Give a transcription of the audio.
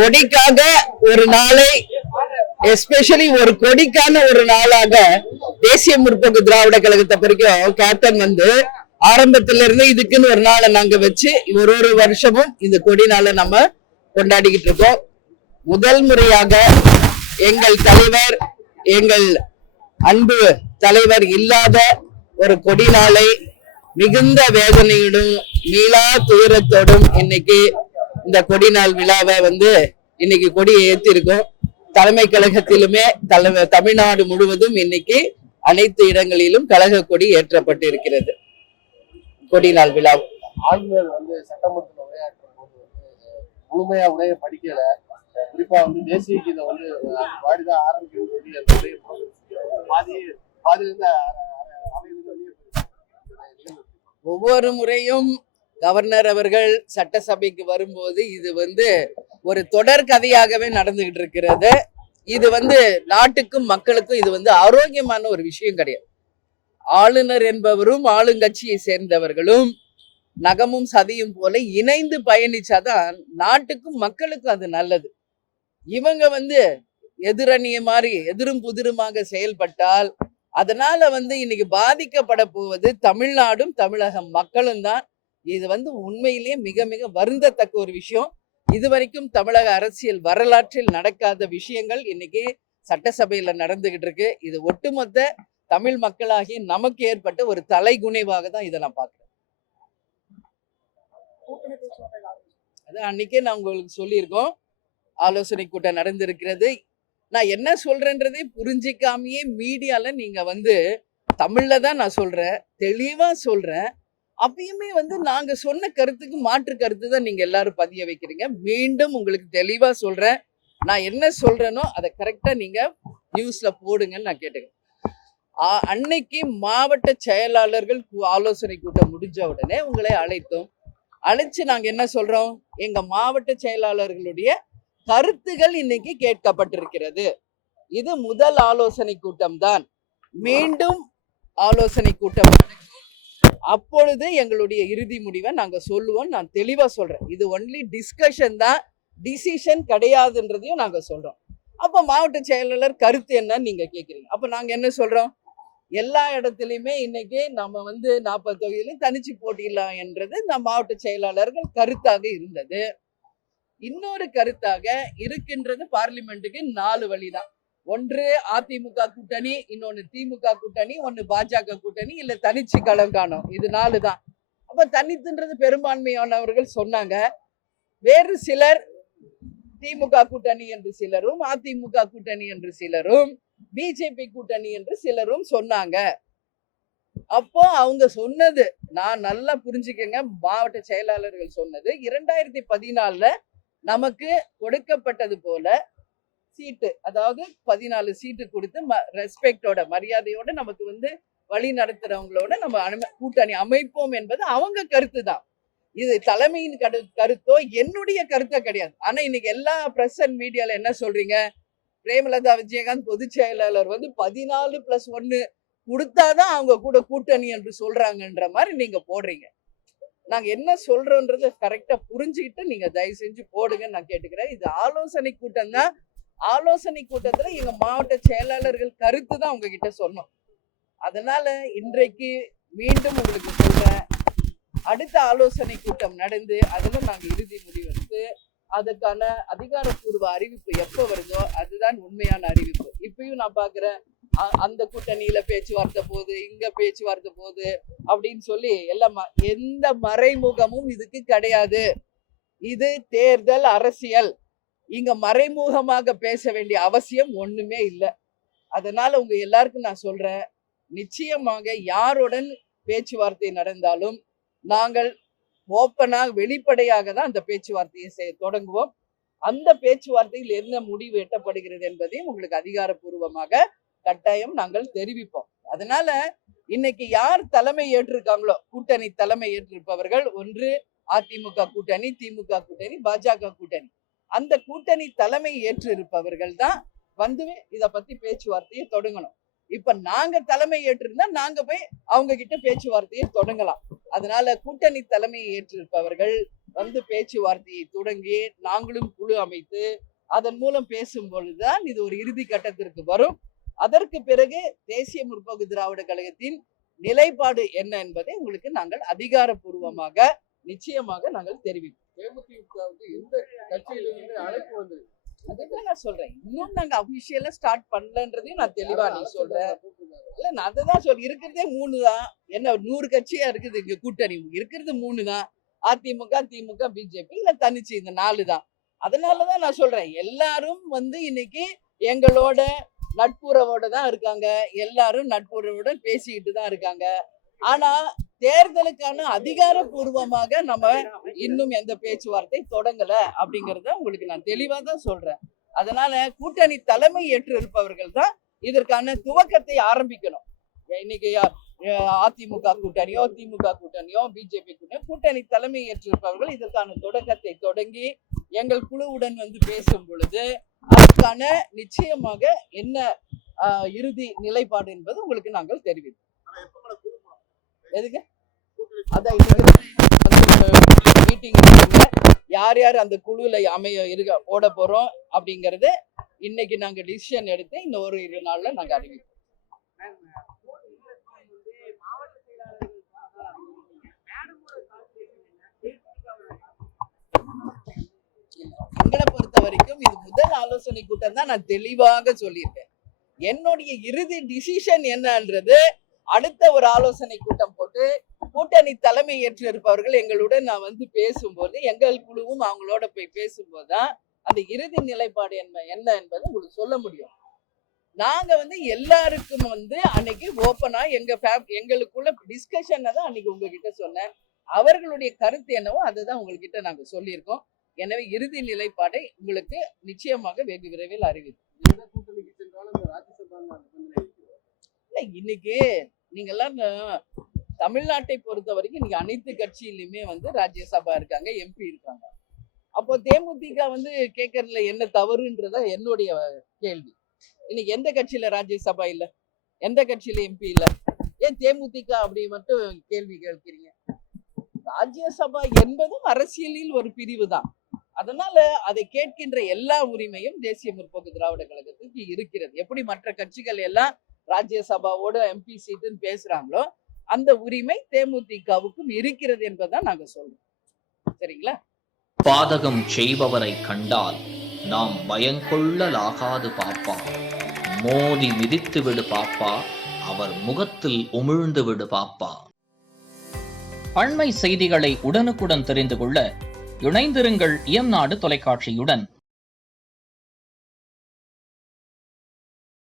கொடிக்காக ஒரு நாளை, எஸ்பெஷலி ஒரு கொடிக்கான ஒரு நாளாக தேசிய முற்போக்கு திராவிட கழகத்தை பிறக்கும் கேப்டன் வந்து ஆரம்பத்தில இருந்து இதுக்குன்னு ஒரு நாளை நாங்க வச்சு ஒரு வருஷமும் இந்த கொடி நாளை நம்ம கொண்டாடிக்கிட்டு இருக்கோம். முதல் முறையாக எங்கள் தலைவர், எங்கள் அன்பு தலைவர் இல்லாத ஒரு கொடி நாளை மிகுந்த வேதனையுடன் மீளா துயரத்தோடும் இன்னைக்கு இந்த கொடி நாள் விழாவை வந்து இன்னைக்கு கொடியை ஏற்றிருக்கோம். தலைமை கழகத்திலுமே தமிழ்நாடு முழுவதும் இன்னைக்கு அனைத்து இடங்களிலும் கழக கொடி ஏற்றப்பட்டிருக்கிறது. கொடி நாள் விழா ஆளுநர் வந்து சட்டமன்றத்தில் உரையாற்றும் போது வந்து முழுமையா உரையை படிக்கல, குறிப்பா வந்து தேசிய கீதை வந்து வாடிதான் ஆரம்பிக்கணும்னு சொல்லி அந்த உரையை பாதியிலிருந்து ஒவ்வொரு முறையும் கவர்னர் அவர்கள் சட்டசபைக்கு வரும்போது இது வந்து ஒரு தொடர் கதையாகவே நடந்துகிட்டு இருக்கிறது. இது வந்து நாட்டுக்கும் மக்களுக்கும் இது வந்து ஆரோக்கியமான ஒரு விஷயம் கிடையாது. ஆளுநர் என்பவரும் ஆளுங்கட்சியை சேர்ந்தவர்களும் நகமும் சதியும் போல இணைந்து பயணிச்சாதான் நாட்டுக்கும் மக்களுக்கும் அது நல்லது. இவங்க வந்து எதிரணிய மாதிரி எதிரும் புதிருமாக செயல்பட்டால் அதனால வந்து இன்னைக்கு பாதிக்கப்பட போவது தமிழ்நாடும் தமிழக மக்களும் தான். இது வந்து உண்மையிலேயே மிக மிக வருந்தத்தக்க ஒரு விஷயம். இதுவரைக்கும் தமிழக அரசியல் வரலாற்றில் நடக்காத விஷயங்கள் இன்னைக்கு சட்டசபையில நடந்துகிட்டு இருக்கு. இது ஒட்டுமொத்த தமிழ் மக்களாகிய நமக்கு ஏற்பட்ட ஒரு தலைகுனிவாக தான் இதை நான் பார்க்கிறேன். அதான் அன்னைக்கே நான் உங்களுக்கு சொல்லியிருக்கோம், ஆலோசனை கூட்டம் நடந்திருக்கிறது. நான் என்ன சொல்றேன்றதே புரிஞ்சிக்காமையே மீடியால நீங்க வந்து தமிழ்ல தான் நான் சொல்றேன், தெளிவா சொல்றேன். அப்பயுமே வந்து நாங்க சொன்ன கருத்துக்கு மாற்று கருத்து தான் நீங்க எல்லாரும் பதிய வைக்கிறீங்க. மீண்டும் உங்களுக்கு தெளிவா சொல்றேன், நான் என்ன சொல்றேனோ அதை கரெக்டா நீங்க நியூஸ்ல போடுங்கன்னு நான் கேட்டுக்கிறேன். அன்னைக்கு மாவட்ட செயலாளர்கள் ஆலோசனை கூட்டம் முடிஞ்ச உடனே உங்களை அழைச்சு நாங்க என்ன சொல்றோம், எங்க மாவட்ட செயலாளர்களுடைய கருத்துகள் இன்னைக்கு கேட்கப்பட்டிருக்கிறது. இது முதல் ஆலோசனை கூட்டம் தான். மீண்டும் ஆலோசனை கூட்டம் அப்பொழுது எங்களுடைய இறுதி முடிவை நாங்க சொல்லுவோம். நான் தெளிவா சொல்றேன், இது ஒன்லி டிஸ்கஷன் தான், டிசிஷன் கிடையாதுன்றதையும் நாங்க சொல்றோம். அப்ப மாவட்ட செயலாளர் கருத்து என்னன்னு நீங்க கேக்குறீங்க. அப்ப நாங்க என்ன சொல்றோம், எல்லா இடத்துலயுமே இன்னைக்கு நம்ம வந்து 40 தொகுதியிலும் தனிச்சு போட்டிடலாம் என்றது நம் மாவட்ட செயலாளர்கள் கருத்தாக இருந்தது. இன்னொரு கருத்தாக இருக்கின்றது, பார்லிமெண்ட்டுக்கு 4 வழிதான். ஒன்று அதிமுக கூட்டணி, இன்னொன்னு திமுக கூட்டணி, ஒன்னு பாஜக கூட்டணி, இல்ல தனிச்சு களம் காணும். இது 4 தான். அப்ப தனித்துன்றது பெரும்பான்மையானவர்கள் சொன்னாங்க. வேறு சிலர் திமுக கூட்டணி என்று சிலரும், அதிமுக கூட்டணி என்று சிலரும், பிஜேபி கூட்டணி என்று சிலரும் சொன்னாங்க. அப்போ அவங்க சொன்னது நான் நல்லா புரிஞ்சுக்கங்க, மாவட்ட செயலாளர்கள் சொன்னது 2014 நமக்கு கொடுக்கப்பட்டது போல சீட்டு, அதாவது 14 சீட்டு கொடுத்து ரெஸ்பெக்டோட மரியாதையோட நமக்கு வந்து வழி நடத்துறவங்களோட நம்ம கூட்டணி அமைப்போம் என்பது அவங்க கருத்து தான். இது தலைமையின் கருத்தோ என்னுடைய கருத்தோ கிடையாது. ஆனா இன்னைக்கு எல்லா பிரஸ் அண்ட் மீடியால என்ன சொல்றீங்க, பிரேமலதா விஜயகாந்த் பொதுச் செயலாளர் வந்து 14+1 கொடுத்தாதான் அவங்க கூட கூட்டணி என்று சொல்றாங்கன்ற மாதிரி நீங்க போடுறீங்க. நாங்க என்ன சொல்றோன்றத கரெக்டா புரிஞ்சுக்கிட்டு நீங்க தயவு செஞ்சு போடுங்கன்னு நான் கேட்டுக்கிறேன். இது ஆலோசனை கூட்டம் தான். ஆலோசனை கூட்டத்துல எங்க மாவட்ட செயலாளர்கள் கருத்து தான் உங்ககிட்ட சொன்னோம். அதனால இன்றைக்கு மீண்டும் உங்களுக்கு சொல்றேன், அடுத்த ஆலோசனை கூட்டம் நடந்து அதுல நாங்க இறுதி முடிவெடுத்து அதுக்கான அதிகாரப்பூர்வ அறிவிப்பு எப்ப வருதோ அதுதான் உண்மையான அறிவிப்பு. இப்பயும் நான் பாக்குறேன், அந்த கூட்டணியில பேச்சுவார்த்தை போகுது, இங்க பேச்சுவார்த்தை போகுது அப்படின்னு சொல்லி எல்லாம் எந்த மறைமுகமும் இதுக்கு கிடையாது. இது தேர்தல் அரசியல். இங்க மறைமுகமாக பேச வேண்டிய அவசியம் ஒண்ணுமே இல்லை. அதனால உங்க எல்லாருக்கும் நான் சொல்றேன், நிச்சயமாக யாருடன் பேச்சுவார்த்தை நடந்தாலும் நாங்கள் ஓப்பனாக வெளிப்படையாக தான் அந்த பேச்சுவார்த்தையை தொடங்குவோம். அந்த பேச்சுவார்த்தையில் என்ன முடிவு எட்டப்படுகிறது என்பதையும் உங்களுக்கு அதிகாரப்பூர்வமாக கட்டாயம் நாங்கள் தெரிவிப்போம். அதனால இன்னைக்கு யார் தலைமை ஏற்றிருக்காங்களோ, கூட்டணி தலைமை ஏற்றிருப்பவர்கள், ஒன்று அதிமுக கூட்டணி, திமுக கூட்டணி, பாஜக கூட்டணி, அந்த கூட்டணி தலைமை ஏற்றிருப்பவர்கள் தான் வந்து இத பத்தி பேச்சுவார்த்தையை தொடங்கணும். இப்ப நாங்க தலைமை ஏற்றிருந்தா நாங்க போய் அவங்க கிட்ட பேச்சுவார்த்தையை தொடங்கலாம். அதனால கூட்டணி தலைமை ஏற்றிருப்பவர்கள் வந்து பேச்சுவார்த்தையை தொடங்கி நாங்களும் குழு அமைத்து அதன் மூலம் பேசும் பொழுதுதான் இது ஒரு இறுதி கட்டத்திற்கு வரும். அதற்கு பிறகு தேசிய முற்போக்கு திராவிட கழகத்தின் நிலைப்பாடு என்ன என்பதை உங்களுக்கு நாங்கள் அதிகாரப்பூர்வமாக நிச்சயமாக நாங்கள் தெரிவிப்போம். தேமுதிகவுக்கு எந்த கட்சியிலிருந்து அழைப்பு வந்தது? அதுதான் நான் சொல்றேன். இன்னும் நாங்க அபிஷியலா ஸ்டார்ட் பண்ணலன்றதையும் நான் தெளிவா நீ சொல்றேன். இல்ல நான் அதுதான் சொல்றேன். இருக்கிறதே 3 தான். என்ன 100 கட்சியா இருக்குது இங்க கூட்டணி. இருக்கிறது 3 தான். அதிமுக, திமுக, பிஜேபி இல்ல தனிச்சு இந்த 4 தான். அதனாலதான் நான் சொல்றேன். எல்லாரும் வந்து இன்னைக்கு எங்களோட நட்புறவோட தான் இருக்காங்க. எல்லாரும் நட்புறவோட பேசிக்கிட்டு தான் இருக்காங்க. ஆனா தேர்தலுக்கான அதிகாரப்பூர்வமாக நம்ம இன்னும் எந்த பேச்சுவார்த்தை தொடங்கல அப்படிங்கறத உங்களுக்கு நான் தெளிவா தான் சொல்றேன். அதனால கூட்டணி தலைமை ஏற்று இருப்பவர்கள் தான் இதற்கான துவக்கத்தை ஆரம்பிக்கணும். இன்னைக்கு அதிமுக கூட்டணியோ, திமுக கூட்டணியோ, பிஜேபி கூட்டணி தலைமை ஏற்றிருப்பவர்கள் இதற்கான தொடக்கத்தை தொடங்கி எங்கள் குழுவுடன் வந்து பேசும் பொழுது அதற்கான நிச்சயமாக என்ன இறுதி நிலைப்பாடு என்பது உங்களுக்கு நாங்கள் தெரிவிப்போம். எதுங்க அதான் மீட்டிங் யார் யார் அந்த குழுல போட போறோம் அப்படிங்கறது இன்னைக்கு நாங்க டிசிஷன் எடுத்து இந்த ஒரு 2 நாள்ல நாங்க அறிவிப்போம். எங்களை பொறுத்த வரைக்கும் இது முதல் ஆலோசனை கூட்டம் தான். நான் தெளிவாக சொல்லியிருக்கேன். என்னுடைய இறுதி டிசிஷன் என்னன்றது அடுத்த ஒரு ஆலோசனை கூட்டம் போட்டு கூட்டணி தலைமை ஏற்று இருப்பவர்கள் எங்களுடன் நான் வந்து பேசும்போது எங்கள் குழுவும் அவங்களோட போய் பேசும்போதுதான் அந்த இறுதி நிலைப்பாடு என்ன என்பதை உங்களுக்கு சொல்ல முடியும். நாங்க வந்து எல்லாருக்கும் வந்து அன்னைக்கு ஓப்பனா எங்களுக்குள்ள டிஸ்கஷன் தான் அன்னைக்கு உங்ககிட்ட சொன்னேன். அவர்களுடைய கருத்து என்னவோ அதுதான் உங்ககிட்ட நாங்க சொல்லியிருக்கோம். எனவே இறுதி நிலைப்பாடை உங்களுக்கு நிச்சயமாக வெகு விரைவில் அறிவிப்போம். இன்னைக்கு நீங்க எல்லாம் தமிழ்நாட்டை பொறுத்த வரைக்கும் நீங்க அனைத்து கட்சியிலுமே வந்து ராஜ்யசபா இருக்காங்க, எம்பி இருக்காங்க. அப்போ தேமுதிக வந்து கேட்கறதுல என்ன தவறுன்றத என்னுடைய கேள்வி. இன்னைக்கு எந்த கட்சியில ராஜ்யசபா இல்ல, எந்த கட்சியில எம்பி இல்ல, ஏன் தேமுதிக அப்படி மட்டும் கேள்வி கேட்கிறீங்க? ராஜ்யசபா என்பதும் அரசியலில் ஒரு பிரிவு தான். அதனால அதை கேட்கின்ற எல்லா உரிமையும் தேசிய முற்போக்கு திராவிட கழகத்துக்கு இருக்கிறது. எப்படி மற்ற கட்சிகள் எல்லாம் ராஜ்யசபாவோட எம்பி சீட்டுன்னு பேசுறாங்களோ அந்த உரிமை தேமுதிகவுக்கும் இருக்கிறது என்பதான் நாங்க சொல்றோம். சரிங்களா? பாதகம் செய்பவரை கண்டால் நாம் பயங்கொள்ளலாகாது பாப்பா, மோதி மிதித்து விடு பாப்பா, அவர் முகத்தில் உமிழ்ந்து விடு பாப்பா. அண்மை செய்திகளை உடனுக்குடன் தெரிந்து கொள்ள இணைந்திருங்கள் இயம்நாடு தொலைக்காட்சியுடன்.